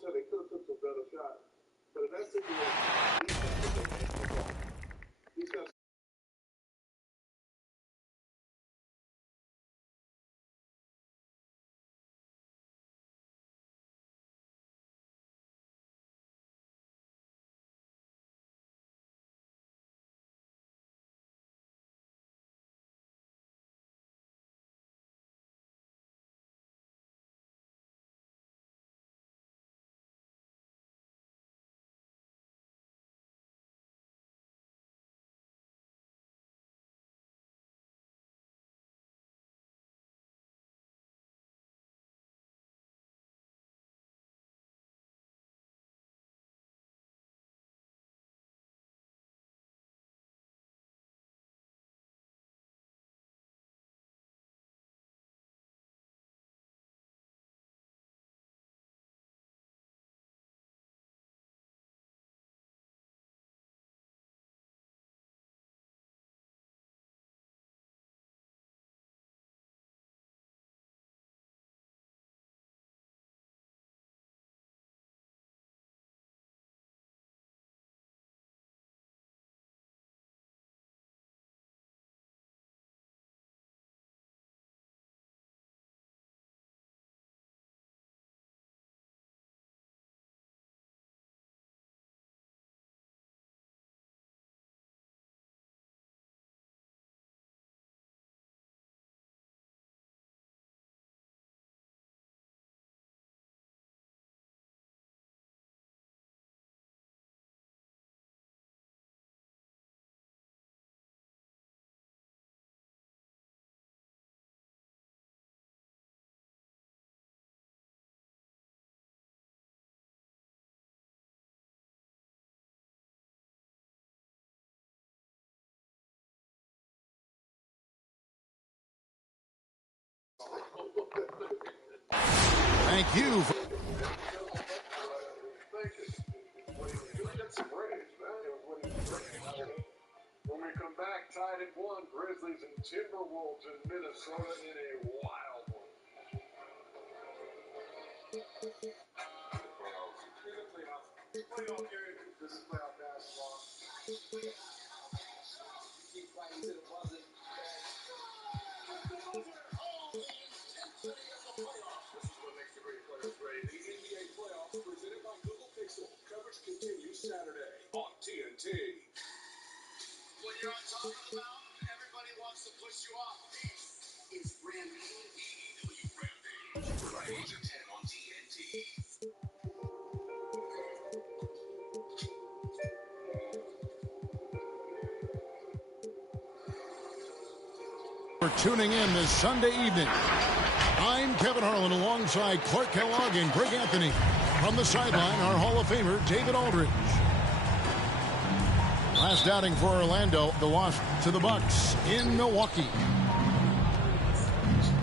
said, they could have took a better shot. But in that situation, he's got Thank you. When we come back, tied at 1, Grizzlies and Timberwolves in Minnesota in a wild one. Playoff game. This is playoff basketball. Keep fighting to the buzzer. This is what makes the great players great. The NBA playoffs presented by Google Pixel. Coverage continues Saturday on TNT. When you're on top of the mountain, everybody wants to push you off. This is Rampage. AEW Rampage. Fridays at 10 on TNT. For tuning in this Sunday evening. I'm Kevin Harlan alongside Clark Kellogg and Greg Anthony. From the sideline, our Hall of Famer, David Aldridge. Last outing for Orlando, the loss to the Bucks in Milwaukee.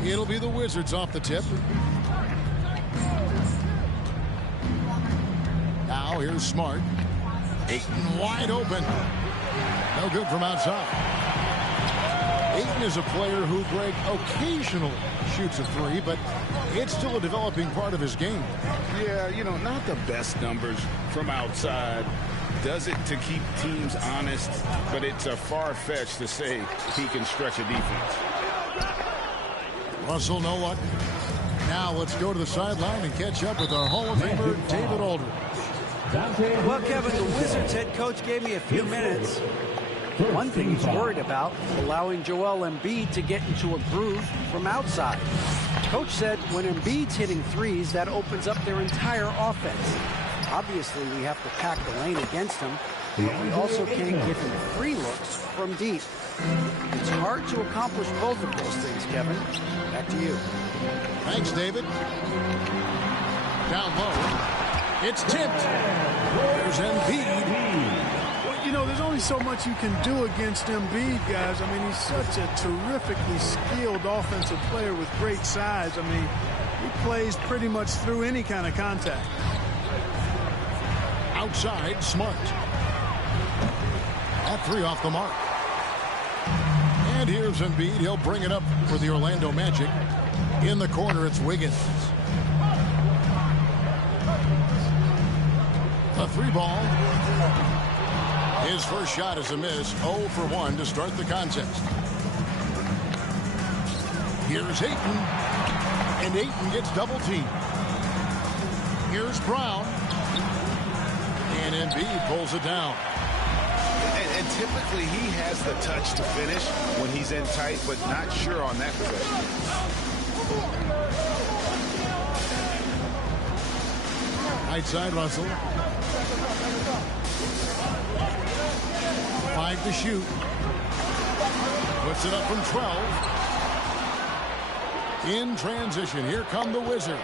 It'll be the Wizards off the tip. Now here's Smart. Ayton wide open. No good from outside. Ayton is a player who, Greg, occasionally shoots a three, but it's still a developing part of his game. Yeah, you know, not the best numbers from outside. Does it to keep teams honest, but it's a far-fetched to say he can stretch a defense. Russell, no luck. Now let's go to the sideline and catch up with our Hall of Famer, David Aldridge. Well, Kevin, the Wizards head coach gave me a few minutes. One thing he's worried about, allowing Joel Embiid to get into a groove from outside. Coach said when Embiid's hitting threes, that opens up their entire offense. Obviously, we have to pack the lane against him, but we also can't give him free looks from deep. It's hard to accomplish both of those things, Kevin. Back to you. Thanks, David. Down low. It's tipped. There's Embiid. Well, you know, there's only so much you can do against Embiid, guys. I mean, he's such a terrifically skilled offensive player with great size. I mean, he plays pretty much through any kind of contact. Outside, Smart. That three off the mark. And here's Embiid. He'll bring it up for the Orlando Magic. In the corner, it's Wiggins. 3 ball. His first shot is a miss. 0 for 1 to start the contest. Here's Ayton. And Ayton gets double teamed. Here's Brown. And Embiid pulls it down. And typically he has the touch to finish when he's in tight, but not sure on that possession. Right side, Russell. 5 to shoot. Puts it up from 12. In transition, here come the Wizards.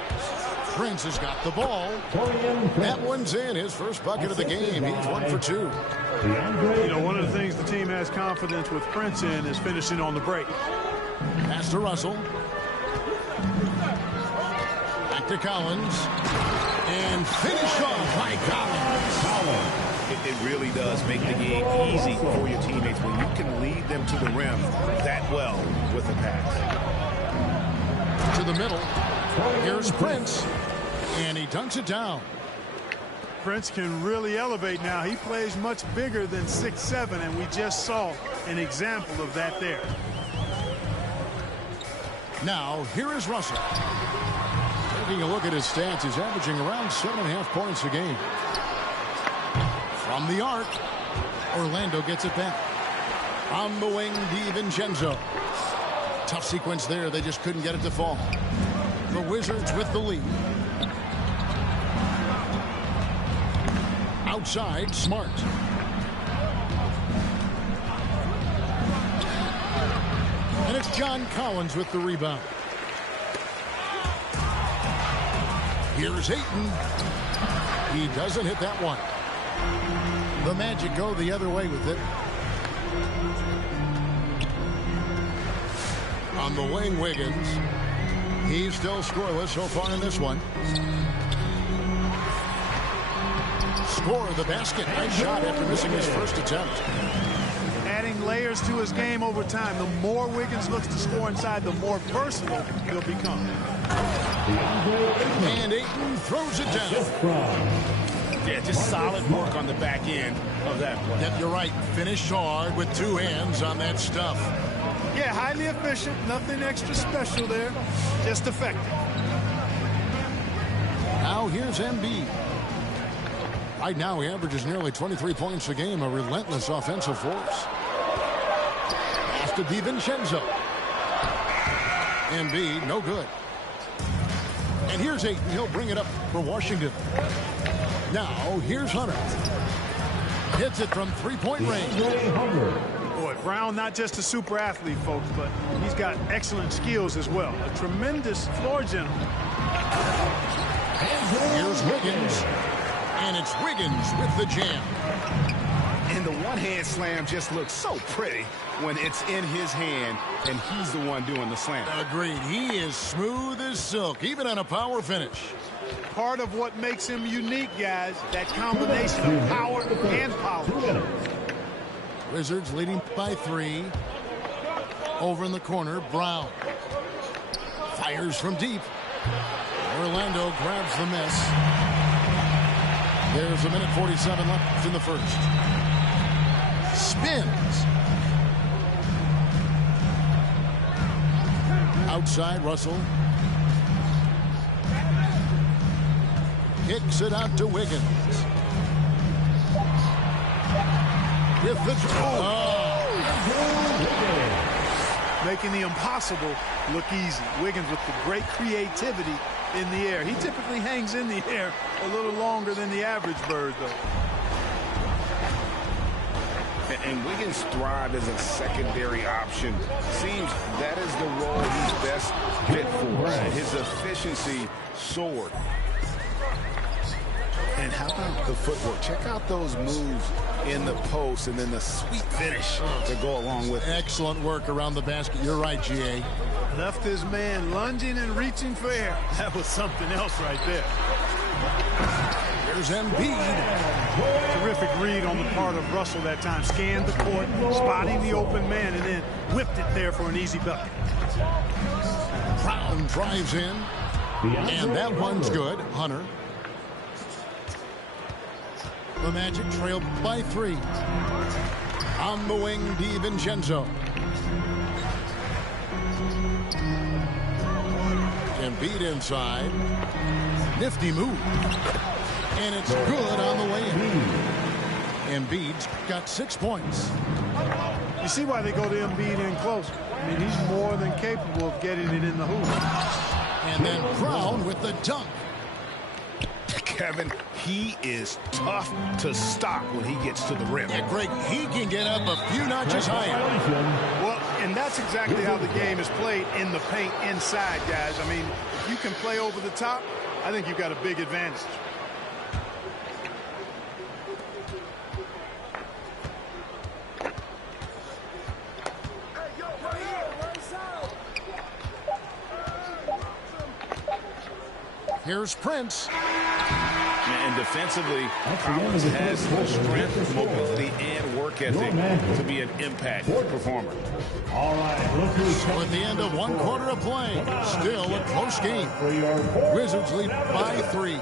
Prince has got the ball. That one's in. His first bucket of the game. He's 1 for 2. You know, one of the things the team has confidence with Prince in is finishing on the break. Pass to Russell. Back to Collins. And finish off by Collins. It really does make the game easy for your teammates when you can lead them to the rim that well with a pass. To the middle. Here's Prince. And he dunks it down. Prince can really elevate now. He plays much bigger than 6'7", and we just saw an example of that there. Now, here is Russell. Taking a look at his stats, he's averaging around 7.5 points a game. From the arc, Orlando gets it back. On the wing, DiVincenzo. Tough sequence there. They just couldn't get it to fall. The Wizards with the lead. Outside, Smart. And it's John Collins with the rebound. Here's Ayton. He doesn't hit that one. The Magic go the other way with it. On the wing, Wiggins. He's still scoreless so far in this one. Score the basket. Nice shot after missing his first attempt. Adding layers to his game over time. The more Wiggins looks to score inside, the more versatile he'll become. And Ayton throws it down. Yeah, just solid work on the back end of that play. Yep, you're right. Finished hard with 2 hands on that stuff. Yeah, highly efficient. Nothing extra special there. Just effective. Now here's Embiid. Right now he averages nearly 23 points a game. A relentless offensive force. Pass to DiVincenzo. Embiid, no good. And here's Ayton. He'll bring it up for Washington. Now, here's Hunter. Hits it from 3-point range. Boy, Brown not just a super athlete, folks, but he's got excellent skills as well. A tremendous floor general. Here's Wiggins. And it's Wiggins with the jam. And the one-hand slam just looks so pretty when it's in his hand and he's the one doing the slam. Agreed. He is smooth as silk, even on a power finish. Part of what makes him unique, guys, that combination of power and polish. Wizards leading by 3. Over in the corner, Brown. Fires from deep. Orlando grabs the miss. There's 1:47 left in the first. Spins. Outside, Russell. Kicks it out to Wiggins. With the Making the impossible look easy. Wiggins with the great creativity in the air. He typically hangs in the air a little longer than the average bird, though. And Wiggins thrived as a secondary option. Seems that is the role he's best fit for. His efficiency soared. And how about the footwork? Check out those moves in the post and then the sweet finish to go along with it. Excellent work around the basket. You're right, G.A. Left his man lunging and reaching for air. That was something else right there. Here's Embiid. Terrific read on the part of Russell that time. Scanned the court, spotting the open man, and then whipped it there for an easy bucket. Brown drives in. And that one's good. Hunter. The Magic trail by 3. On the wing, DiVincenzo. Embiid inside. Nifty move. And it's good on the way in. Embiid's got 6 points. You see why they go to Embiid in close. I mean, he's more than capable of getting it in the hoop. And then Brown with the dunk. Kevin, he is tough to stop when he gets to the rim. Yeah, Greg, he can get up a few notches higher. Well, and that's exactly how the game is played in the paint inside, guys. I mean, if you can play over the top, I think you've got a big advantage. Here's Prince. And defensively, Collins has the strength, mobility, and work ethic to be an impact performer. All right, So at the end of 1 quarter of play, still a close game. Wizards lead by 3.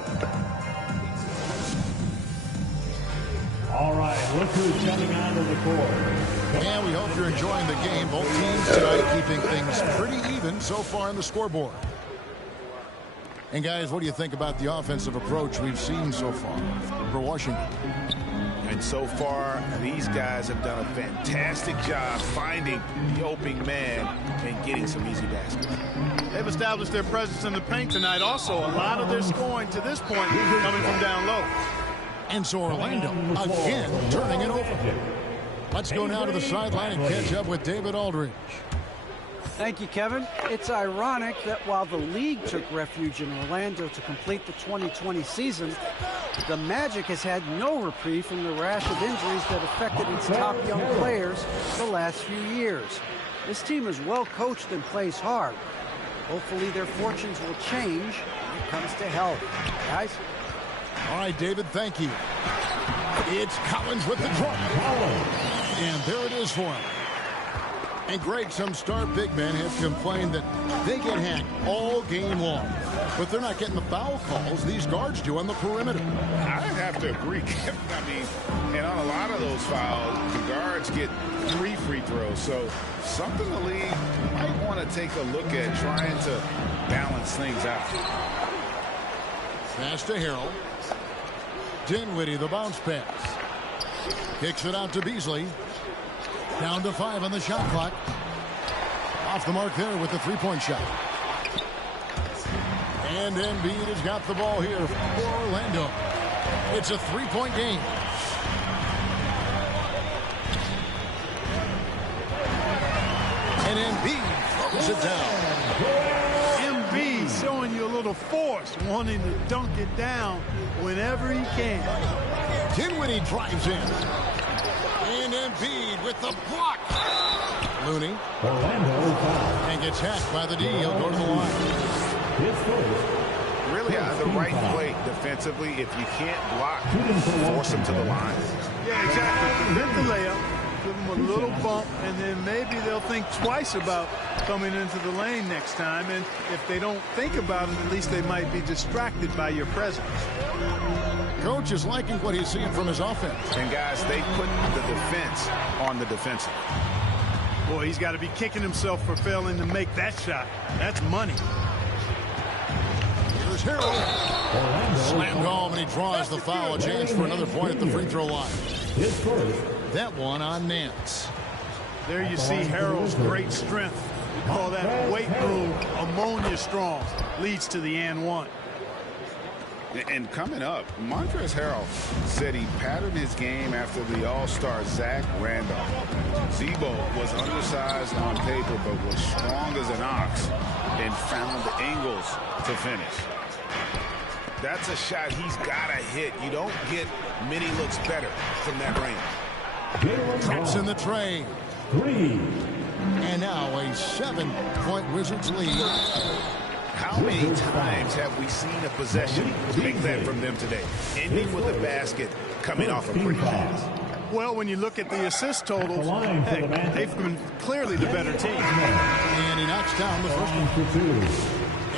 All right, look who's coming onto the court. And we hope you're enjoying the game. Both teams tonight keeping things pretty even so far on the scoreboard. And guys, what do you think about the offensive approach we've seen so far for Washington? And so far, these guys have done a fantastic job finding the opening man and getting some easy baskets. They've established their presence in the paint tonight. Also, a lot of their scoring to this point coming from down low. And so Orlando again turning it over. Let's go now to the sideline and catch up with David Aldridge. Thank you, Kevin. It's ironic that while the league took refuge in Orlando to complete the 2020 season, the Magic has had no reprieve from the rash of injuries that affected its top young players the last few years. This team is well coached and plays hard. Hopefully their fortunes will change when it comes to health. Guys? All right, David, thank you. It's Collins with the draw. And there it is for him. And Greg, some star big men have complained that they get hacked all game long. But they're not getting the foul calls these guards do on the perimeter. I'd have to agree, Kevin. I mean, and on a lot of those fouls, the guards get 3 free throws. So something the league might want to take a look at trying to balance things out. Pass to Harrell. Dinwiddie, the bounce pass. Kicks it out to Beasley. Down to 5 on the shot clock. Off the mark there with the three-point shot. And Embiid has got the ball here for Orlando. It's a three-point game. And Embiid throws it down. Embiid showing you a little force, wanting to dunk it down whenever he can. Dinwiddie drives in. And Embiid with the block. Looney. And gets hacked by the D. He'll go to the line. Really the right play defensively. If you can't block, force him to the line. Yeah, exactly. Prevent the layup, give them a little bump, and then maybe they'll think twice about coming into the lane next time. And if they don't think about it, at least they might be distracted by your presence. Coach is liking what he's seeing from his offense. And guys, they put the defense on the defensive. Boy, he's got to be kicking himself for failing to make that shot. That's money. Here's Harrell. Slammed home, and he draws the foul. A chance for another point at the free throw line. That one on Nance. There you see Harrell's great strength. We call that weight room ammonia strong. Leads to the and one. And coming up, Montrezl Harrell said he patterned his game after the All-Star Zach Randolph. Z-Bo was undersized on paper but was strong as an ox and found the angles to finish. That's a shot he's got to hit. You don't get many looks better from that range. Prince in the tray. And now a 7-point Wizards lead. How many times have we seen a possession make that from them today? Ending with a basket, coming off a pretty pass. Well, when you look at the assist totals, hey, they've been clearly the better team. And he knocks down the first one.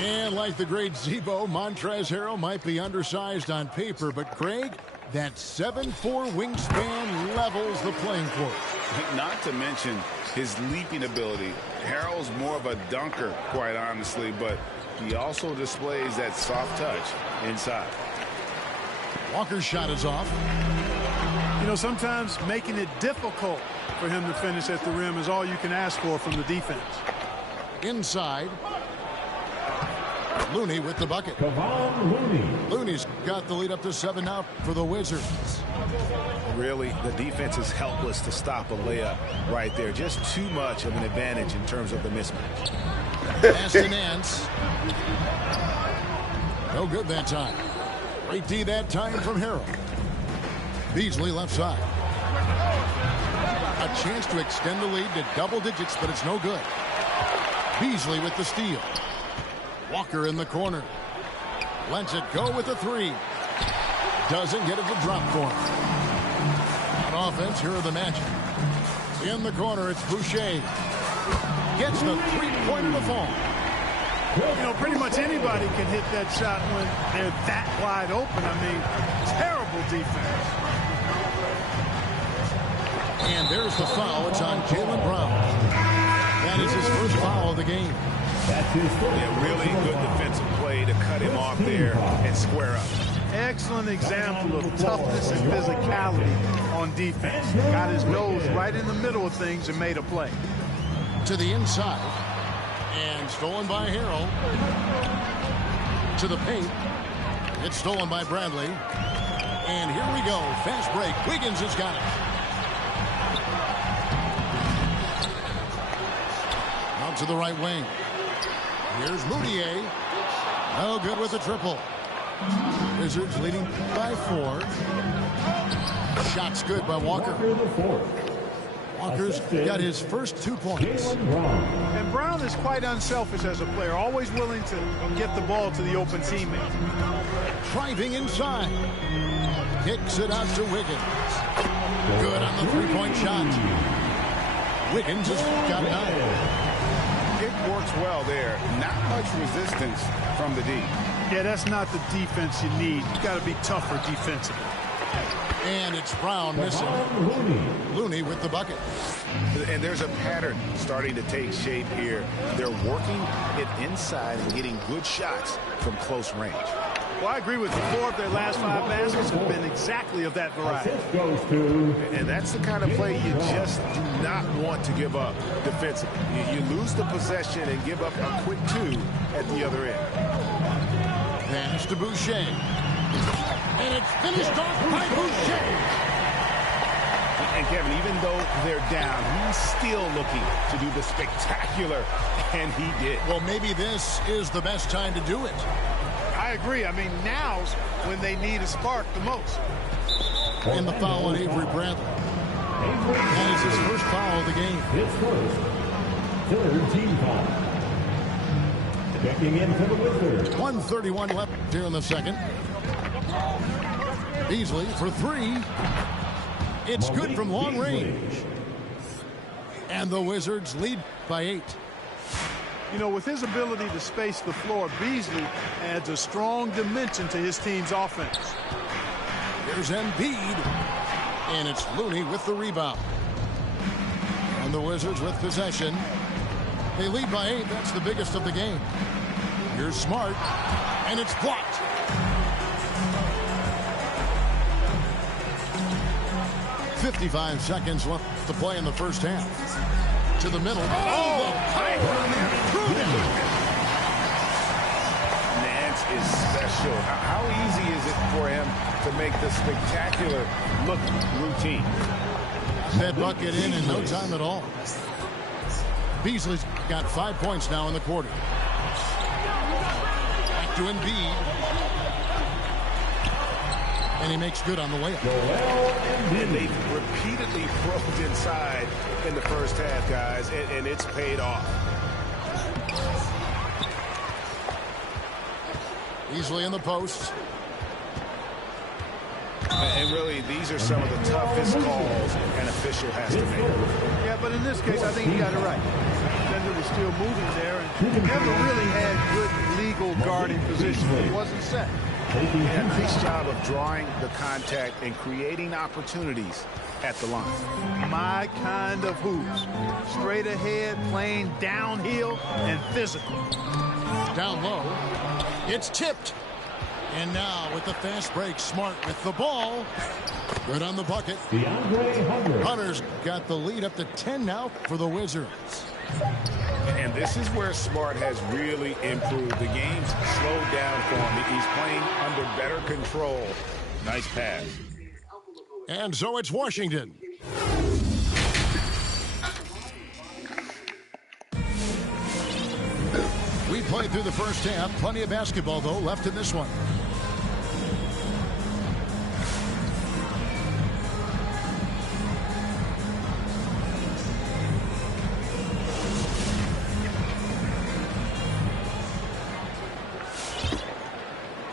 And like the great Z-Bo, Montrezl Harrell might be undersized on paper, but Greg, That 7'4" wingspan levels the playing court. Not to mention his leaping ability. Harrell's more of a dunker, quite honestly, but he also displays that soft touch inside. Walker's shot is off. You know, sometimes making it difficult for him to finish at the rim is all you can ask for from the defense. Inside. Looney with the bucket. Looney's got the lead up to 7 now for the Wizards. Really, the defense is helpless to stop a layup right there. Just too much of an advantage in terms of the mismatch. Pass to Nance. No good that time. Great D that time from Harrell. Beasley left side. A chance to extend the lead to double digits, but it's no good. Beasley with the steal. Walker in the corner. Lets it go with the 3. Doesn't get it to drop for him. On offense, here are the Magic. In the corner, it's Boucher. Gets the 3-pointer to fall. You know, pretty much anybody can hit that shot when they're that wide open. I mean, terrible defense. And there's the foul. It's on Jaylen Brown. That is his first foul of the game. Yeah, really good defensive play to cut him off there and square up. Excellent example of toughness and physicality on defense. Got his nose right in the middle of things and made a play. To the inside. And stolen by Harrell. To the paint. It's stolen by Bradley. And here we go. Fast break. Wiggins has got it. Out to the right wing. Here's Moutier. No good with the triple. Wizards leading by 4. Shot's good by Walker. Walker's got his first 2 points. And Brown is quite unselfish as a player, always willing to get the ball to the open teammate. Driving inside. Kicks it out to Wiggins. Good on the 3-point shot. Wiggins has got 9. It works well there. Not much resistance from the D. Yeah, that's not the defense you need. You got to be tougher defensively. And it's Brown missing. Looney with the bucket. And there's a pattern starting to take shape here. They're working it inside and getting good shots from close range. Well, I agree with you. 4 of their last 5 baskets have been exactly of that variety. And that's the kind of play you just do not want to give up defensively. You lose the possession and give up a quick 2 at the other end. Pass to Boucher. And it's finished off by Boucher. And Kevin, even though they're down, he's still looking to do the spectacular, and he did. Well, maybe this is the best time to do it. I agree. I mean, now's when they need a spark the most. And the foul on Avery Bradley. That is his first foul of the game. His first, 3rd team foul. Checking in for the Wizards. 1:31 left here in the second. Beasley for 3. It's good from long range. And the Wizards lead by 8. You know, with his ability to space the floor, Beasley adds a strong dimension to his team's offense. Here's Embiid. And it's Looney with the rebound. And the Wizards with possession. They lead by 8. That's the biggest of the game. Here's Smart. And it's blocked. .55 seconds left to play in the first half. To the middle. Oh, the power in there. Nance is special. How easy is it for him to make the spectacular look routine? That bucket in no time at all. Beasley's got 5 points now in the quarter. Back to Embiid. And he makes good on the layup. And they repeatedly broke inside in the first half, guys, and it's paid off. Easily in the post. And really, these are some of the toughest calls an official has to make. Yeah, but in this case, I think he got it right. The defender was still moving there and never really had good legal guarding position. He wasn't set. Yeah, nice job of drawing the contact and creating opportunities at the line. My kind of hoops. Straight ahead, playing downhill, and physical. Down low. It's tipped. And now with the fast break, Smart with the ball. Good on the bucket. DeAndre Hunter. Hunter's got the lead up to 10 now for the Wizards. And this is where Smart has really improved. The game's slowed down for him. He's playing under better control. Nice pass. And so it's Washington. We played through the first half. Plenty of basketball, though, left in this one.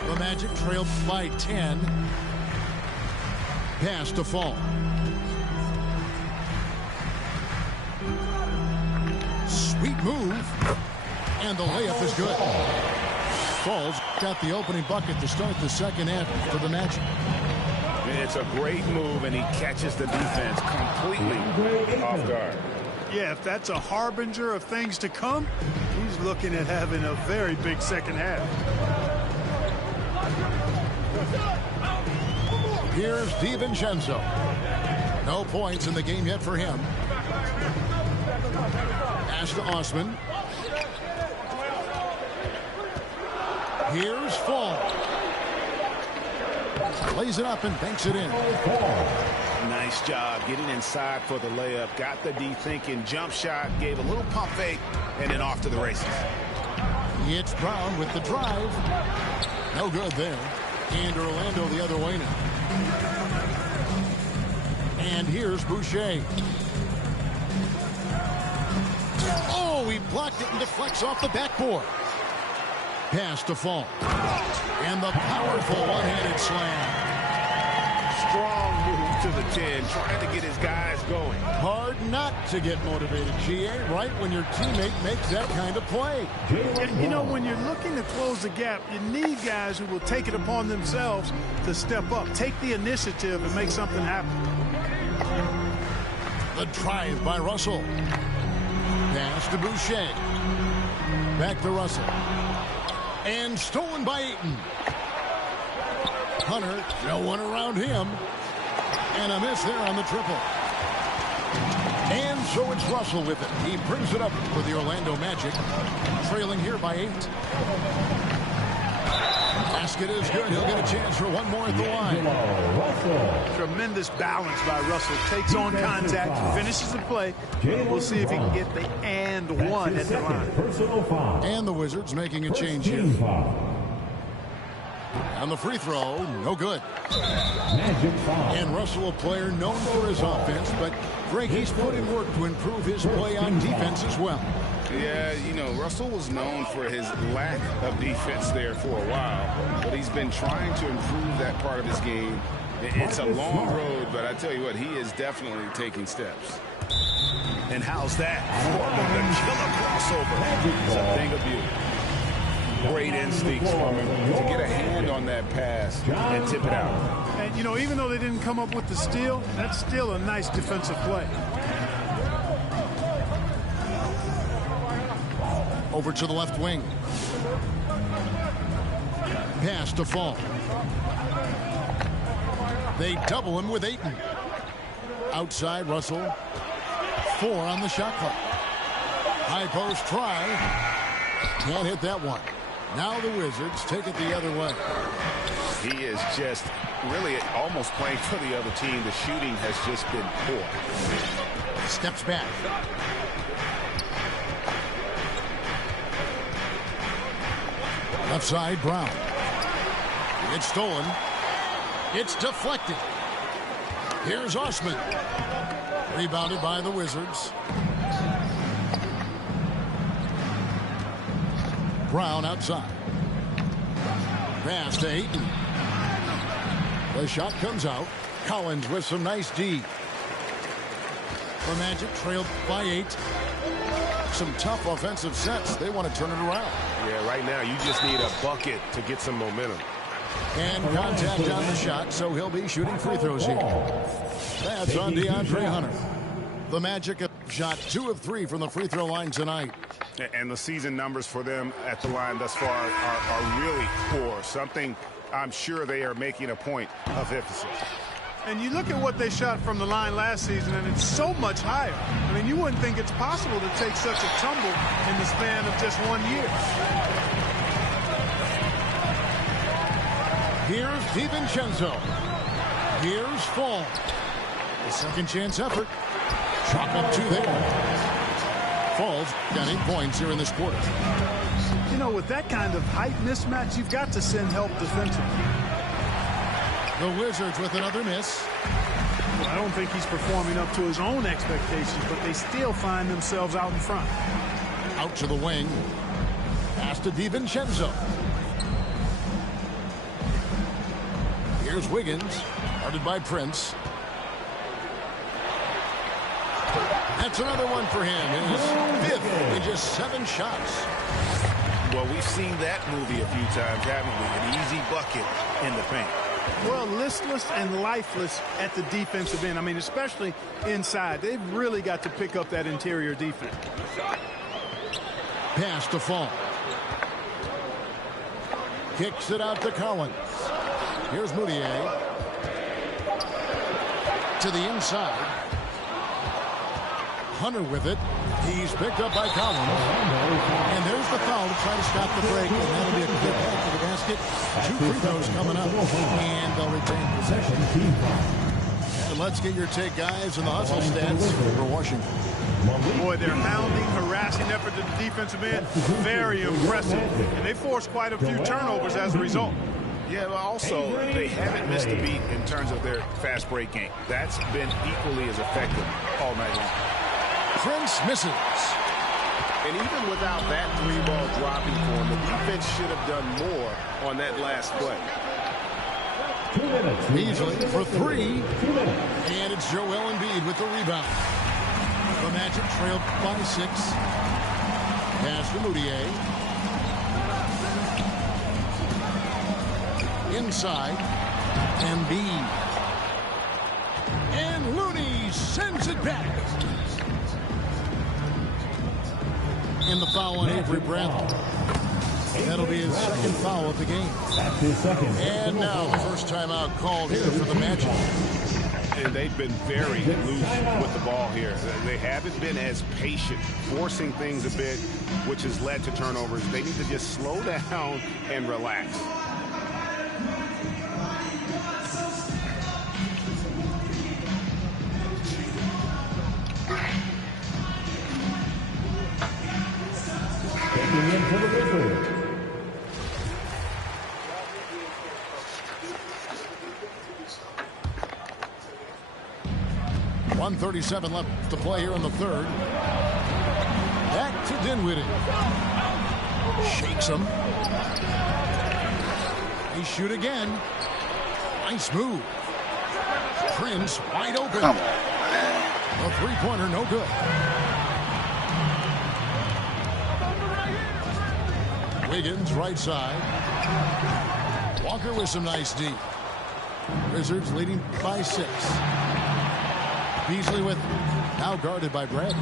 The Magic trailed by 10. Pass to Fall. Sweet move. And the layup is good. Fall's got the opening bucket to start the second half for the Magic. It's a great move, and he catches the defense completely off guard. Yeah, if that's a harbinger of things to come, he's looking at having a very big second half. Here's DiVincenzo. No points in the game yet for him. Pass to Osman. Here's Fall. Lays it up and banks it in. Nice job getting inside for the layup. Got the D thinking. Jump shot. Gave a little pump fake. And then off to the races. It's Brown with the drive. No good there. And Orlando the other way now. And here's Boucher. Oh, he blocked it and deflects off the backboard. Pass to Fall. And the powerful one-handed slam. Strong move to the 10, trying to get his guys going. Hard not to get motivated, GA, right when your teammate makes that kind of play. You know, when you're looking to close the gap, you need guys who will take it upon themselves to step up, take the initiative, and make something happen. The drive by Russell. Pass to Boucher. Back to Russell. And stolen by Ayton. Hunter, no one around him. And a miss there on the triple. And so it's Russell with it. He brings it up for the Orlando Magic. Trailing here by 8. Basket is good. He'll get a chance for one more at the line. Tremendous balance by Russell. Takes on contact, finishes the play. We'll see if he can get the and one at the line. And the Wizards making a change here. On the free throw, no good. And Russell, a player known for his offense, but Greg, he's put in work to improve his play on defense as well. Yeah, you know, Russell was known for his lack of defense there for a while, but he's been trying to improve that part of his game. It's a long road, but I tell you what, he is definitely taking steps. And how's that? The killer crossover. It's a thing of beauty. Great instincts from him to get a hand on that pass and tip it out. And, you know, even though they didn't come up with the steal, that's still a nice defensive play. Over to the left wing. Pass to Fall. They double him with Ayton. Outside, Russell. 4 on the shot clock. High post try. Can't hit that one. Now the Wizards take it the other way. He is just really almost playing for the other team. The shooting has just been poor. Steps back. Left side, Brown. It's stolen. It's deflected. Here's Osman. Rebounded by the Wizards. Brown outside. Pass to Ayton. The shot comes out. Collins with some nice D. The Magic trailed by 8. Some tough offensive sets. They want to turn it around. Yeah, right now you just need a bucket to get some momentum. And contact on the shot, so he'll be shooting free throws here. That's on DeAndre Hunter. The Magic have shot 2 of 3 from the free throw line tonight. And the season numbers for them at the line thus far are really poor. Something I'm sure they are making a point of emphasis. And you look at what they shot from the line last season, and it's so much higher. I mean, you wouldn't think it's possible to take such a tumble in the span of just 1 year. Here's DiVincenzo. Here's Fall. The second chance effort. Chalk up 2 there. Fall's got 8 points here in this quarter. You know, with that kind of height mismatch, you've got to send help defensively. The Wizards with another miss. Well, I don't think he's performing up to his own expectations, but they still find themselves out in front. Out to the wing. Pass to DiVincenzo. Here's Wiggins, guarded by Prince. That's another one for him. His 5th in just 7 shots. Well, we've seen that movie a few times, haven't we? An easy bucket in the paint. Well, listless and lifeless at the defensive end. I mean, especially inside. They've really got to pick up that interior defense. Pass to Fall. Kicks it out to Collins. Here's Moutier. To the inside. Hunter with it. He's picked up by Collins. And there's the foul to try to stop the break. And that'll be a quick back to the basket. 2 free throws coming up. And they'll retain possession. And let's get your take, guys, on the hustle stats for Washington. Boy, their hounding, harassing effort to the defensive end, very impressive. And they forced quite a few turnovers as a result. Yeah, but also, they haven't missed a beat in terms of their fast break game. That's been equally as effective all night long. Prince misses. And even without that 3-ball dropping for him, the defense should have done more on that last play. Beasley for 3. And it's Joel Embiid with the rebound. The Magic trailed by 6. Pass to Moutier. Inside. Embiid. And Looney sends it back. And the foul on Avery Bradley. That'll be his 2nd foul of the game. And now the first timeout called here for the Magic. And they've been very loose with the ball here. They haven't been as patient, forcing things a bit, which has led to turnovers. They need to just slow down and relax. For the Wizards. 1:37 left to play here in the 3rd. Back to Dinwiddie. Shakes him. They shoot again. Nice move. Prince wide open. Come on, man. A 3-pointer, no good. Wiggins, right side. Walker with some nice D. Wizards leading by 6. Beasley with, now guarded by Bradley.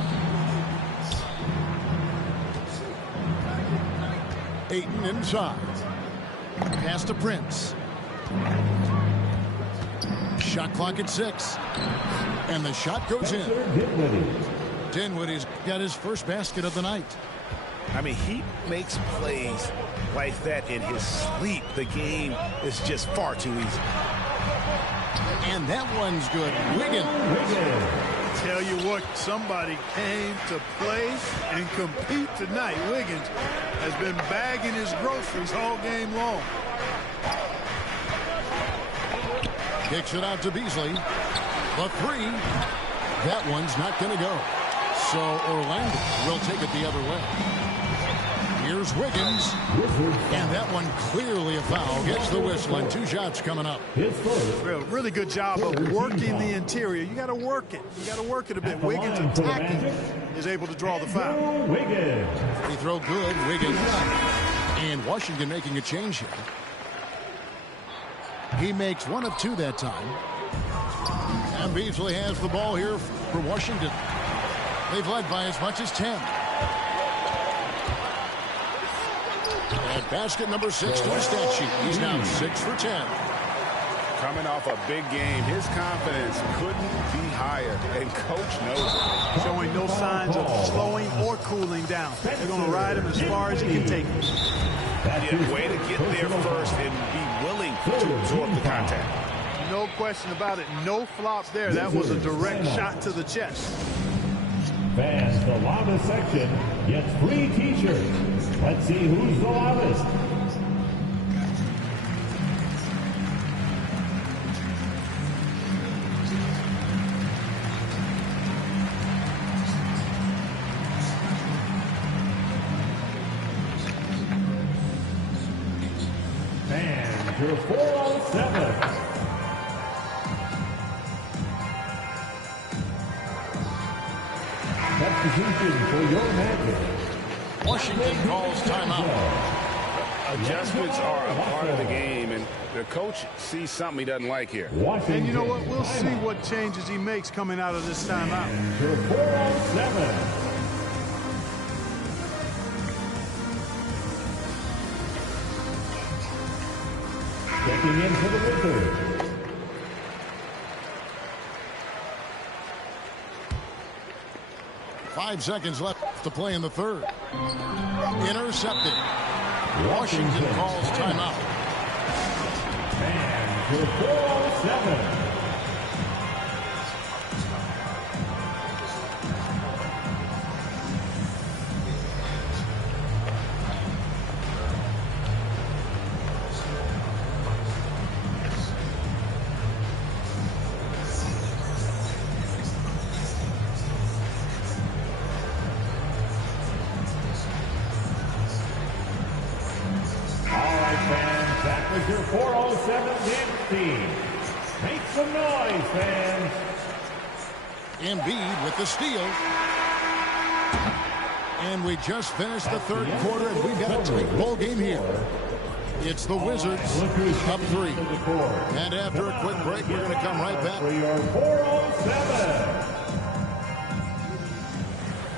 Ayton inside. Pass to Prince. Shot clock at 6. And the shot goes in. Dinwiddie's got his first basket of the night. I mean, he makes plays like that in his sleep. The game is just far too easy. And that one's good. Wiggins. Tell you what, somebody came to play and compete tonight. Wiggins has been bagging his groceries all game long. Kicks it out to Beasley. The 3. That one's not going to go. So Orlando will take it the other way. Here's Wiggins. And that one clearly a foul. Gets the whistle and 2 shots coming up. Really good job of working the interior. You got to work it. You got to work it a bit. Wiggins attacking is able to draw the foul. Free throw good. Wiggins. And Washington making a change here. He makes 1 of 2 that time. And Beasley has the ball here for Washington. They've led by as much as 10. And basket number 6 to his stat sheet. He's now 6 for 10. Coming off a big game, his confidence couldn't be higher, and Coach knows it. Showing no signs of slowing or cooling down. They're going to ride him as far as he can take him. Yeah, way to get there first and be willing to absorb the contact. No question about it. No flop there. That was a direct shot to the chest. Fans, the loudest section gets free t-shirts. Let's see who's the loudest. Fans, your 407. Substitution for your Magic. Washington calls timeout. Adjustments are a part of the game, and the coach sees something he doesn't like here. And you know what? We'll see what changes he makes coming out of this timeout. Your 407. Checking in for the Wizards. 5 seconds left to play in the third. Intercepted. Washington calls timeout. And your 407. Your 407 dance team. Make some noise, fans. Embiid with the steal. And we just finished the third quarter, and we've got a tight ball game here. It's the Wizards up 3. And after a quick break, we're going to come right back. For your 407.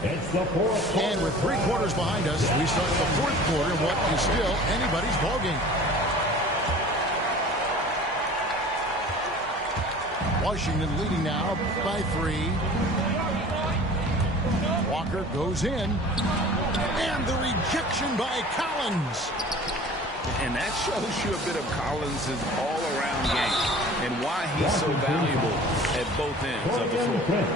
It's the fourth quarter. And with 3 quarters behind us, we start the fourth quarter, what is still anybody's ball game. Washington leading now by 3. Walker goes in. And the rejection by Collins. And that shows you a bit of Collins' all-around game and why he's so valuable at both ends of the floor.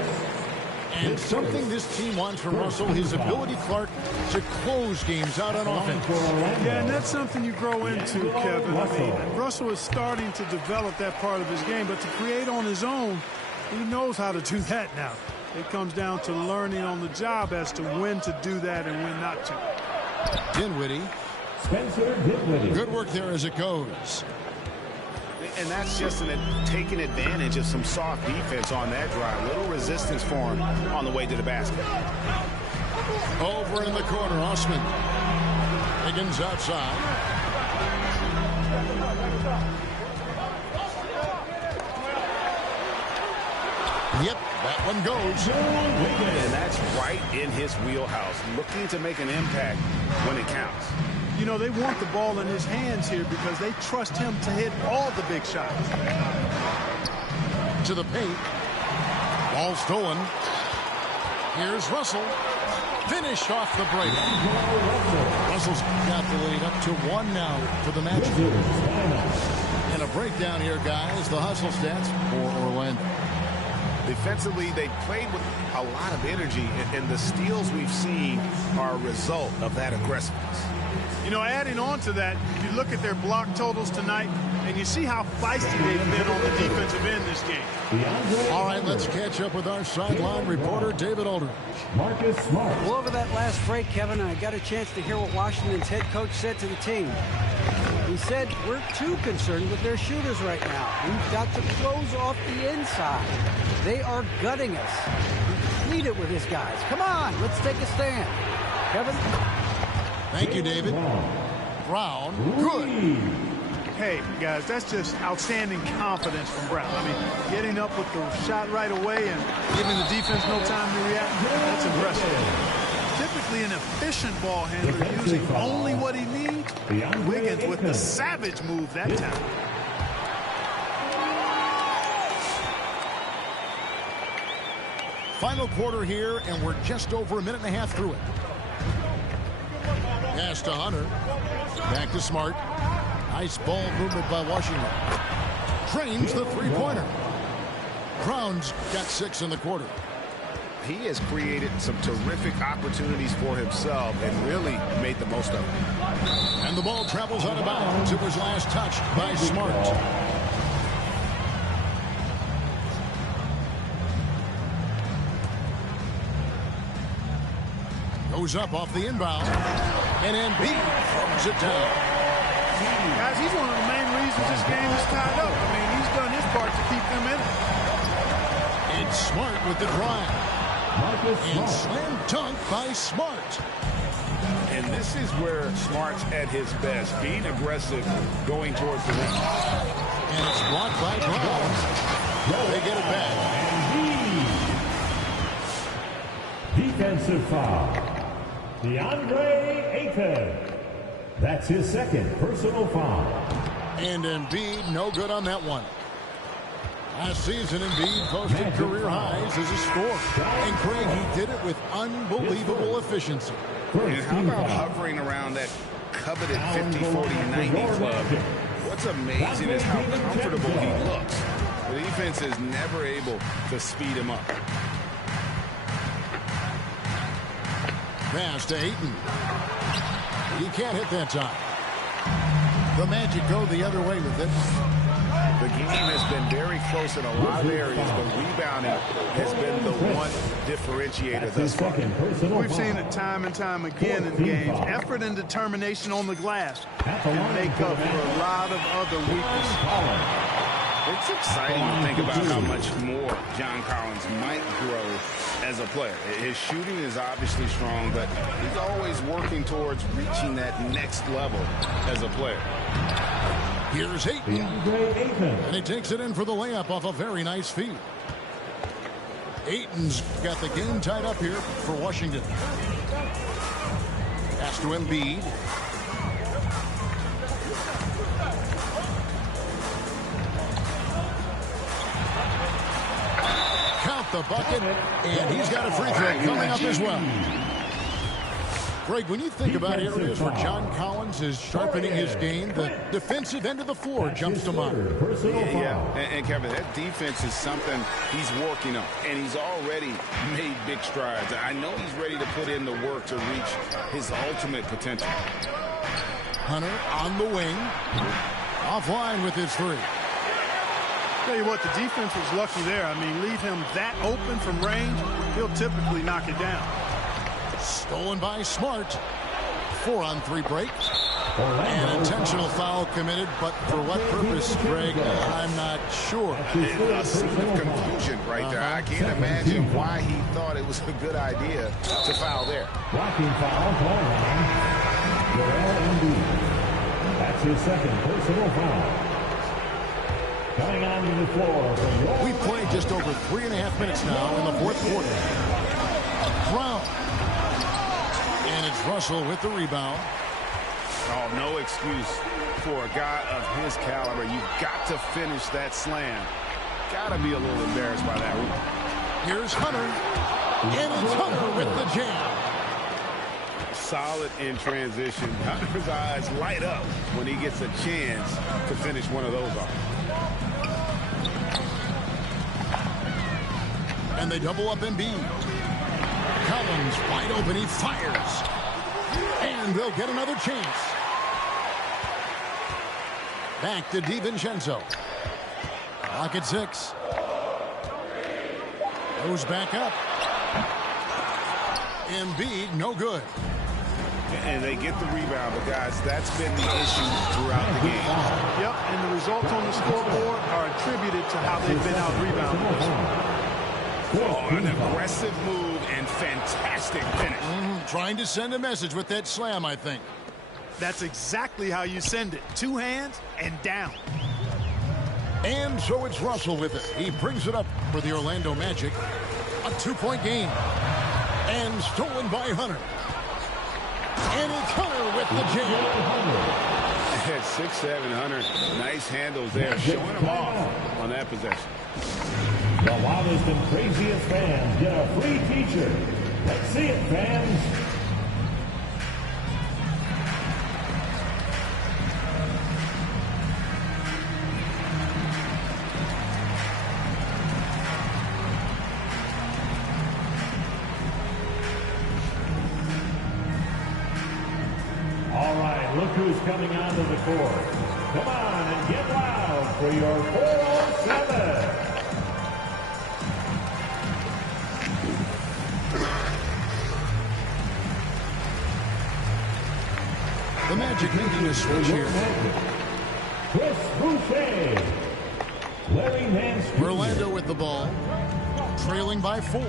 And something this team wants from Russell, his ability, Clark, to close games out on offense. Yeah, and that's something you grow into, Kevin. I mean, Russell is starting to develop that part of his game, but to create on his own, he knows how to do that now. It comes down to learning on the job as to when to do that and when not to. Dinwiddie. Spencer Dinwiddie. Good work there as it goes. And that's just taking advantage of some soft defense on that drive. Little resistance for him on the way to the basket. Over in the corner, Osman. Higgins outside. Yep, that one goes. And that's right in his wheelhouse, looking to make an impact when it counts. You know, they want the ball in his hands here because they trust him to hit all the big shots. To the paint. Ball stolen. Here's Russell. Finished off the break. Russell's got the lead up to 1 now for the Magic. And a breakdown here, guys. The hustle stats for Orlando. Defensively, they played with a lot of energy, and the steals we've seen are a result of that aggressiveness. You know, adding on to that, you look at their block totals tonight, and you see how feisty they've been on the defensive end this game. All right, let's catch up with our sideline reporter, David Aldridge. Marcus Smart. Well, over that last break, Kevin, I got a chance to hear what Washington's head coach said to the team. He said, we're too concerned with their shooters right now. We've got to close off the inside. They are gutting us. Lead it with his guys. Come on, let's take a stand. Kevin? Thank you, David. Brown, good. hey, guys, that's just outstanding confidence from Brown. I mean, getting up with the shot right away and giving the defense no time to react, that's impressive. Typically an efficient ball handler using only what he needs. Wiggins with the savage move that time. Final quarter here, and we're just over a minute and a half through it. Pass to Hunter. Back to Smart. Nice ball movement by Washington. Drains the three-pointer. Brown's got 6 in the quarter. He has created some terrific opportunities for himself and really made the most of it. And the ball travels out of bounds. It was last touched by Smart. Goes up off the inbound. And Embiid throws it down. Guys, he's one of the main reasons this game is tied up. I mean, he's done his part to keep them in it. It's Smart with the drive. And slam dunk by Smart. And this is where Smart's at his best, being aggressive, going towards the rim. And it's blocked by Brown. They get it back. Defensive foul. DeAndre Ayton. That's his second personal foul. And Embiid, no good on that one. Last season, Embiid posted career highs as a scorer. And Craig, he did it with unbelievable efficiency. And how about hovering around that coveted 50-40-90 club? What's amazing is how comfortable he looks. The defense is never able to speed him up. Pass to Ayton. He can't hit that time. The Magic go the other way with it. The game has been very close in a lot of areas, but rebounding has been the one differentiator thus far. We've seen it time and time again in games. Effort and determination on the glass can make up for a lot of other weaknesses. It's exciting to think about how much more John Collins might grow as a player. His shooting is obviously strong, but he's always working towards reaching that next level as a player. Here's Ayton. And he takes it in for the layup off a very nice feed. Ayton's got the game tied up here for Washington. Pass to Embiid. Count the bucket, and he's got a free throw coming up as well. Greg, when you think about areas where John Collins is sharpening his game, the defensive end of the floor jumps to mind. Yeah. And Kevin, that defense is something he's working on, and he's already made big strides. I know he's ready to put in the work to reach his ultimate potential. Hunter on the wing, offline with his three. Tell you what, the defense was lucky there. I mean, leave him that open from range, he'll typically knock it down. Stolen by Smart. 4-on-3 break. An intentional foul committed, but for what purpose, Greg, I'm not sure. A scene of confusion right there. I can't imagine why he thought it was a good idea to foul there. Blocking foul, ball line. Joel Embiid. That's his second personal foul. Coming onto the floor. We played just over 3.5 minutes now in the fourth quarter. Brown. And it's Russell with the rebound. Oh, no excuse for a guy of his caliber. You've got to finish that slam. Got to be a little embarrassed by that one. Here's Hunter. And it's Hunter with the jam. Solid in transition. Hunter's eyes light up when he gets a chance to finish one of those off. And they double up Embiid. Collins wide open. He fires. And they'll get another chance. Back to DiVincenzo. Clock at 6. Goes back up. Embiid, no good. And they get the rebound, but guys, that's been the issue throughout the game. Yep, and the results on the scoreboard are attributed to how they've been out-rebounded. Oh, an aggressive move and fantastic finish. Trying to send a message with that slam, I think. That's exactly how you send it. Two hands and down. And so it's Russell with it. He brings it up for the Orlando Magic. A 2-point game. And stolen by Hunter. And it's Hunter with the jam. At 6'7", Hunter, nice handles there, showing him off on that possession. The wildest and craziest fans get a free T-shirt. Let's see it, fans. All right, look who's coming onto the court. Come on and get loud for your 407. The Magic making a switch here. Chris Boucher. Larry Nance. Orlando with the ball. Trailing by 4.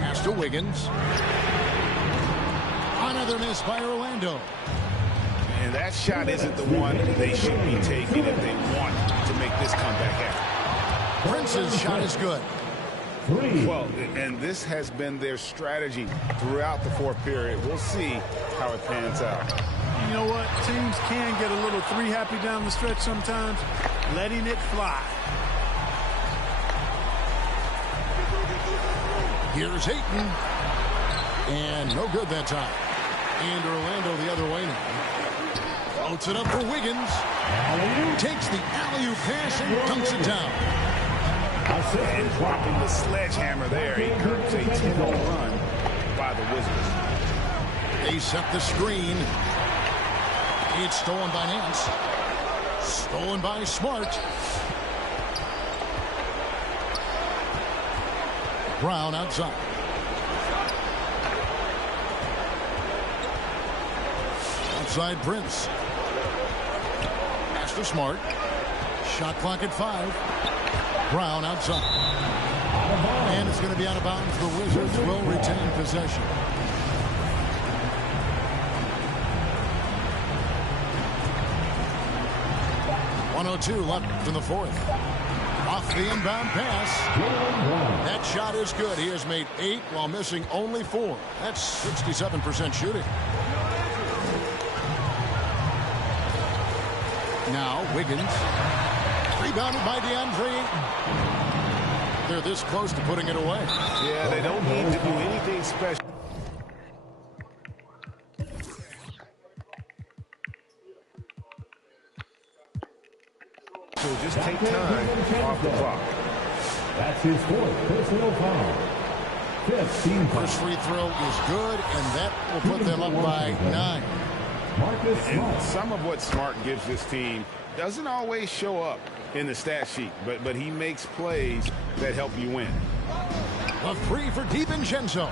Pass to Wiggins. Another miss by Orlando. And that shot isn't the one they should be taking if they want to make this comeback happen. Prince's shot is good. Well, and this has been their strategy throughout the fourth period. We'll see how it pans out. You know what? Teams can get a little three happy down the stretch sometimes. Letting it fly. Here's Ayton. And no good that time. And Orlando the other way now. Floats it up for Wiggins. Takes the alley-oop pass and dunks it down. And dropping the sledgehammer there. He curbs a 10-0 run by the Wizards. They set the screen. It's stolen by Nance. Stolen by Smart. Brown outside. Outside Prince. Pass to Smart. Shot clock at 5. Brown outside. And it's going to be out of bounds. The Wizards will retain possession. .102 left in the fourth. Off the inbound pass. That shot is good. He has made 8 while missing only 4. That's 67% shooting. Now Wiggins. Rebounded by DeAndre. They're this close to putting it away. Yeah, they don't need to do anything special. So just take time off the clock. That's his fourth personal foul. 15 First free throw is good, and that will put them up by 9. Marcus Smart. And some of what Smart gives this team doesn't always show up in the stat sheet, but he makes plays that help you win. A 3 for DiVincenzo.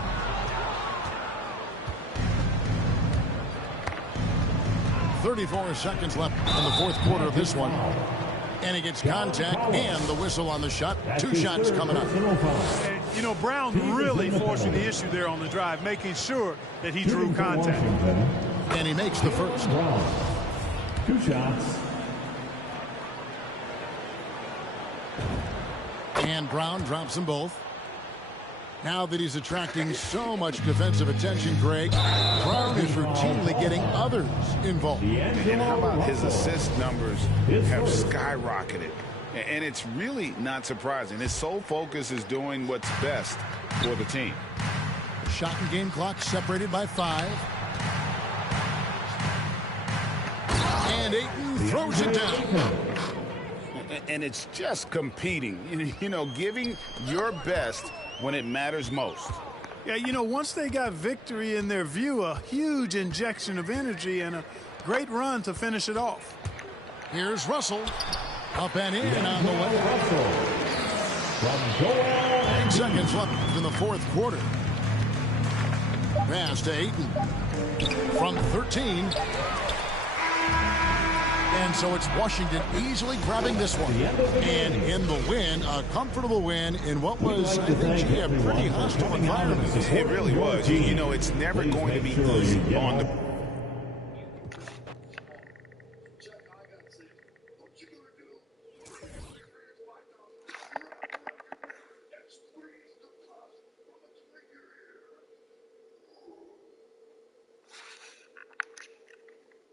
.34 seconds left in the fourth quarter of this one. And he gets contact and the whistle on the shot. 2 shots coming up. And, you know, Brown really forcing the issue there on the drive, making sure that he drew contact. And he makes the first. 2 shots. And Brown drops them both. Now that he's attracting so much defensive attention, Greg, Brown is routinely getting others involved. And how about his assist numbers have skyrocketed? And it's really not surprising. His sole focus is doing what's best for the team. Shot and game clock separated by 5. And Ayton throws it down. And it's just competing, you know, giving your best when it matters most. Yeah, you know, once they got victory in their view, a huge injection of energy and a great run to finish it off. Here's Russell. Up and in on the way. 8 seconds left in the fourth quarter. Pass to Ayton. From 13. And so it's Washington easily grabbing this one. And in the win, a comfortable win in what was, I think, a pretty hostile environment. It really was. You know, it's never going to be easy on the